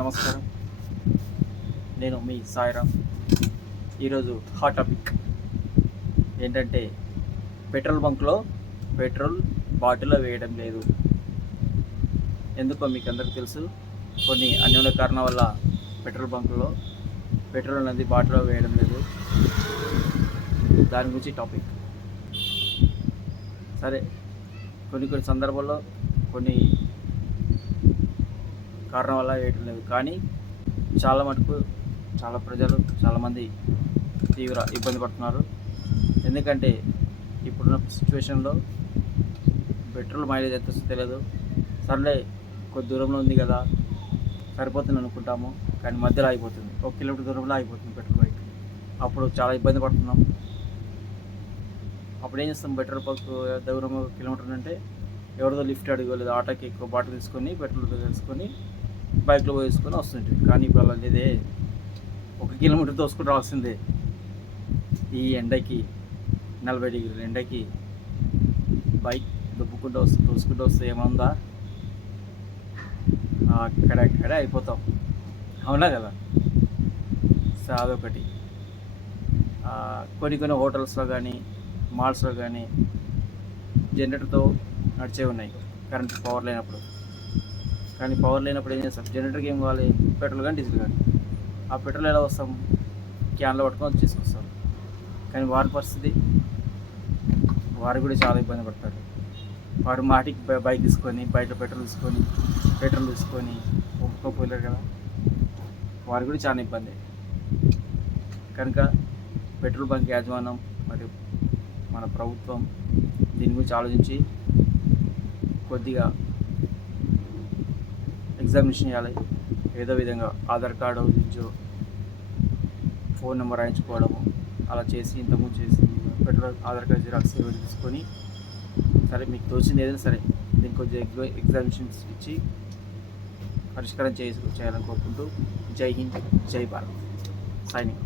నమస్కారం. నేను మీ సాయిరామ్ ఈరోజు హాట్ టాపిక్ ఏంటంటే పెట్రోల్ బంక్లో పెట్రోల్ బాటిల్లో వేయడం లేదు. ఎందుకో మీకు అందరికీ తెలుసు కొన్ని అన్యోన్య కారణం వల్ల పెట్రోల్ బంక్లో పెట్రోల్ అనేది బాటిల్లో వేయడం లేదు. దాని గురించి టాపిక్ సరే కొన్ని కొన్ని సందర్భాల్లో కొన్ని కారణం వల్ల వేయటం లేదు. కానీ చాలా మటుకు చాలా ప్రజలు చాలామంది తీవ్ర ఇబ్బంది పడుతున్నారు. ఎందుకంటే ఇప్పుడున్న సిచ్యువేషన్లో పెట్రోల్ మైలేజ్ ఎంత తెలియదు సర్లే కొద్ది దూరంలో ఉంది కదా సరిపోతుంది అనుకుంటాము. కానీ మధ్యలో ఆగిపోతుంది. ఒక కిలోమీటర్ దూరంలో ఆగిపోతుంది పెట్రోల్ బైక్ అప్పుడు చాలా ఇబ్బంది పడుతున్నాం. అప్పుడు ఏం చేస్తాం? పెట్రోల్ బంక్ దూరం ఒక కిలోమీటర్ అంటే ఎవరిదో లిఫ్ట్ అడగలేదు లేదా. ఆటోకి ఎక్కువ బాటిల్ తీసుకొని పెట్రోల్ తీసుకొని బైక్లో పోయేసుకొని వస్తుంటుంది కానీ ఇప్పుడు అలా లేదే. ఒక కిలోమీటర్ తోసుకుని రావాల్సిందే. ఈ ఎండకి నలభై డిగ్రీల ఎండకి బైక్ దుబ్బుకుంటూ వస్తూ తోసుకుంటూ వస్తే ఏముందా? అక్కడక్కడే అయిపోతాం. అవునా కదా? సో అదొకటి. కొన్ని కొన్ని హోటల్స్లో కానీ మాల్స్లో కానీ జనరేటర్తో నడిచే ఉన్నాయి. కరెంట్ పవర్ లేనప్పుడు. కానీ పవర్ లేనప్పుడు ఏం చేస్తాం? జనరేటర్కి ఏం కావాలి పెట్రోల్ కానీ డీజిల్ కానీ. ఆ పెట్రోల్ ఎలా వస్తాం? క్యాన్లో పట్టుకొని తీసుకొస్తాం. కానీ వారి పరిస్థితి వారు కూడా చాలా ఇబ్బంది పడతారు. వారు మాటికి బైక్ తీసుకొని బయట పెట్రోల్ తీసుకొని పెట్రోల్ తీసుకొని ఒప్పుకోపోలేరు కదా. వారు కూడా చాలా ఇబ్బంది. కనుక పెట్రోల్ బంక్ యాజమాన్యం మరియు మన ప్రభుత్వం దీని గురించి ఆలోచించి కొద్దిగా ఎగ్జామినేషన్ చేయాలి. ఏదో విధంగా ఆధార్ కార్డు నుంచో ఫోన్ నెంబర్ రాయించుకోవడము అలా చేసి ఇంతకుముందు చేసి పెట్రోల్ ఆధార్ కార్డు జిరాక్స్ తీసుకొని సరే మీకు తోచింది ఏదైనా సరే దీనికి కొంచెం ఎగ్జా ఎగ్జామినేషన్స్ ఇచ్చి పరిష్కారం చేసి చేయాలని కోరుకుంటూ జై హింద్ జై భారత్. సైనింగ్